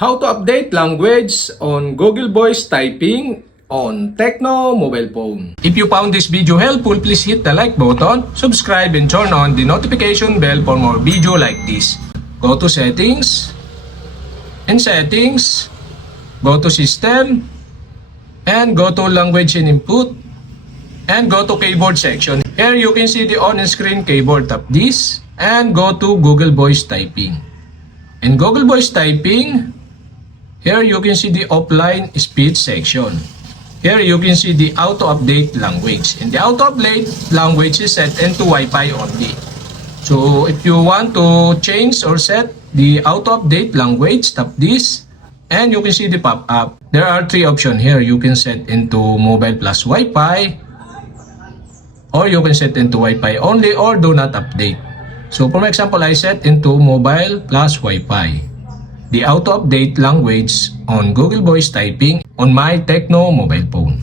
How to update language on Google Voice Typing on Tecno mobile phone. If you found this video helpful, please hit the like button, subscribe, and turn on the notification bell for more video like this. Go to Settings, in Settings, go to System, and go to Language and Input, and go to Keyboard section. Here you can see the on-screen keyboard. Tap this, and go to Google Voice Typing. In Google Voice Typing, here you can see the offline speech section. Here you can see the auto-update language. And the auto-update language is set into Wi-Fi only. So if you want to change or set the auto-update language, tap this and you can see the pop-up. There are three options here. You can set into mobile plus Wi-Fi, or you can set into Wi-Fi only, or do not update. So for example, I set into mobile plus Wi-Fi. The auto-update language on Google Voice Typing on my Tecno mobile phone.